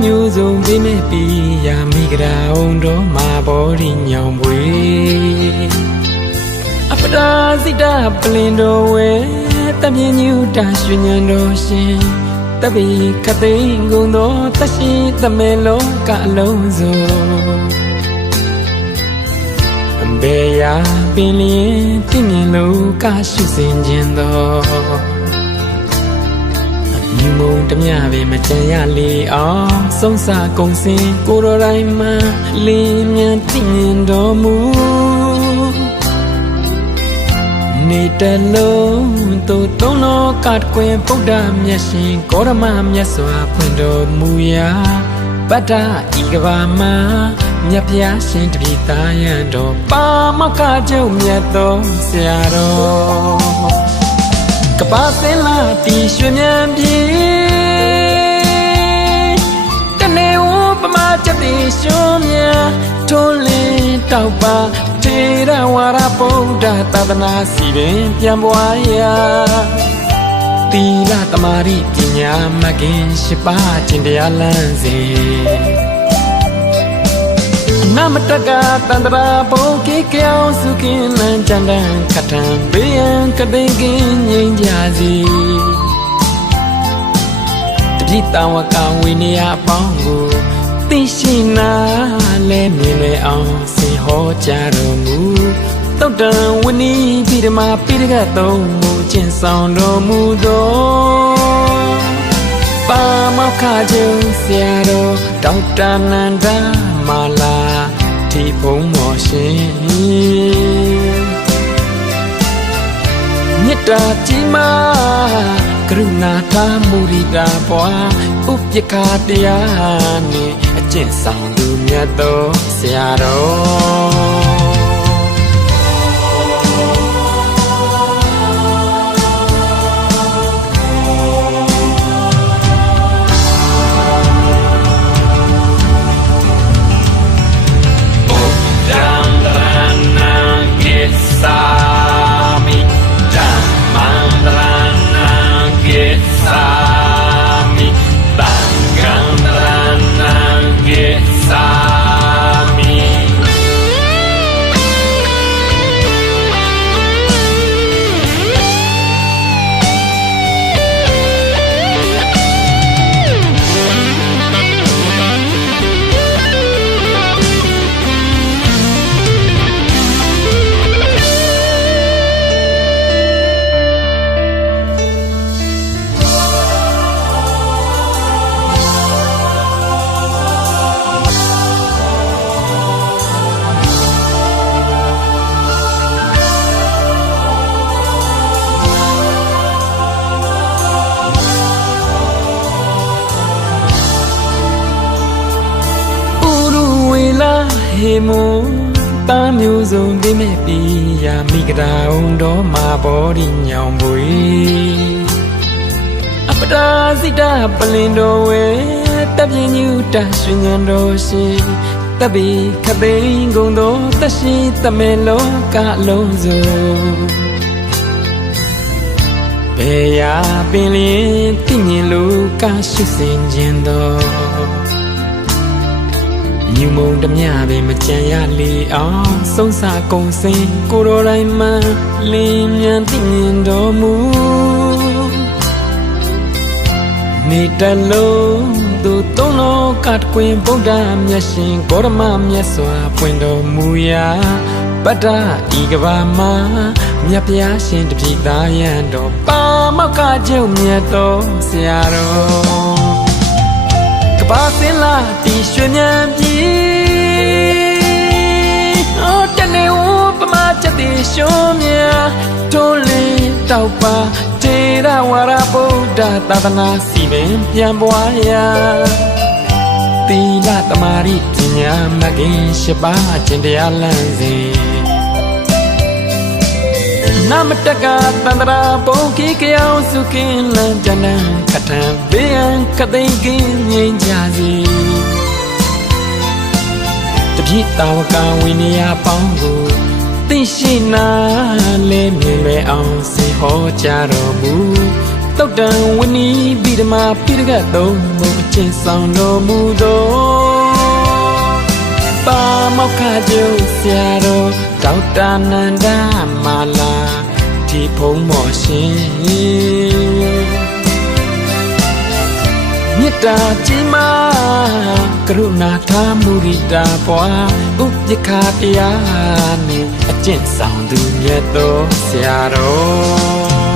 မျိုးစုံပေးမဲ့ပြီးရမိကြအောင်တော့မာဘော်ဒီညောင်ပွေအပဒါစိတာပလင်တော်ဝဲတပြင်းညူတာရွှေညံတော်ရှင်တပိခသိန်းကုန်သောတရှိသမဲလောကအလုံးစုံဘေးရာပင်လျင်ပြင်းမြင်လို့ကရှုစင်ခြင်းသောမြူမုံတမျှပဲမကြံရလေအောင်ဆုံးစာကုန်စင်ကိုတော်တိုင်းမှာလင်းမြန်တည်မြင်တော်မူနေတလုံးသို့သုံးတော်ကတကွင်ဗုဒ္ဓမြတ်ရှင်ကောရမမြတ်စွာဖွင့်တော်မူရာဗတ္တဤကဘာမှာမြတ်ဖျားရှင်တပိသားရန်တော်ပါမကကျုံမြတ်တော်ဆရာတော်ကပါစင်လာတီရွှေမြန်ပြေတနေဝပမာချက်တီရွှေမြန်ထွန်းလင်းတောက်ပါထေရဝါရဗုဒ္ဓသာသနာစီရင်ပြန်ပွားရာသီလသမာဓိပညာမဂ်ခင်ရှိပါခြင်းတရားလမ်းစဉ်နမတကတန္တရာပုံကိကြောင်စုကင်းလန်းကြံတန်းခထံဘေးရန်ကသိင်ကင်းငြိမ်းကြစီတပိတဝကဝိနည်းအပေါင်းကိုသိရှိနာလဲမြင်လဲအောင်ဆင်ဟောကြားတော်မူသုတ်တံဝဏီပိဓမ္မာပိဋကသုံးမူကျင့်ဆောင်တော်မူသောပါမောက္ခကျုံဆရာတော်ဒေါက်တာနန္ဒမာလာဒီဘုံမော်ရှင်မေတ္တာကြီးမားကရုဏာထားမူရိတာပွားဥပ္ပခာတရားနှင့်အကျင့်ဆောင်သူမြတ်သောဆရာတော်ဟေမုံတာမျိုးစုံပေးမဲ့ပြီးရမိကြအောင်တော့မာဘော်ဒီညောင်ပွေအပဒါစိတာပလင်တော်ဝဲတပြင်းညူတာရွှေညံတော်ရှင်တပိခသိန်းကုန်သောတရှိသမဲလောကလုံးစုံဘေးရာပင်လျင်တည်မြင်လို့ကရှုစင်ခြင်းတော်မြူမုံတမျှပဲမကြံရလေအောင်ဆုံးစာကုန်စင်ကိုတော်တိုင်းမှာလင်းမြန်တည်မြင်တော်မူနေတလုံးသူသုံးတော်ကတကွင်ဗုဒ္ဓမြတ်ရှင်ဂေါရမမြတ်စွာဖွင့်တော်မူရာဗတ္တဤကဘာမှာမြတ်ဖျားရှင်တပိသားရန်တော်ပါမောက္ခကျုံမြတ်တော်ဆရာတော်ကပါစင်လာတီရွှေမြန်ပြေတနေဝပမာချက်တီရွှေမြန်တွန်းလင်းတောက်ပါထေရဝါရဗုဒ္ဓသာသနာစီပင်ပြန်ပွားရာသီလသမာဓိပညာမဂ်ခင်ရှိပါခြင်းတရားလမ်းစဉ်နမတကတန္တရာပုံကိကြောင်စုကင်းလန်းကြံတန်းခထံဘေးရန်ကသိင်ကင်းငြိမ်းကြစီတပိတဝကဝိနည်းအပေါင်းကိုသိရှိနာလဲမြင်လဲအောင်စေဟောကြားတော်မူ တုတ်တန်ဝင်းနီးပြီးဓမ္မပိရကတ်သုံးကိုအချင်းဆောင်တော်မူသောပါမောက္ခကျုပ်ဆရာတော်ဒေါက်တာနန္ဒမာလာဒီဖုံးမော်ရှင်မေတ္တာကြီးမားကရုဏာထားမူရိတာပွားဥပ္ပခာတရားနှင့်အကျင့်ဆောင်သူမြတ်သောဆရာတော်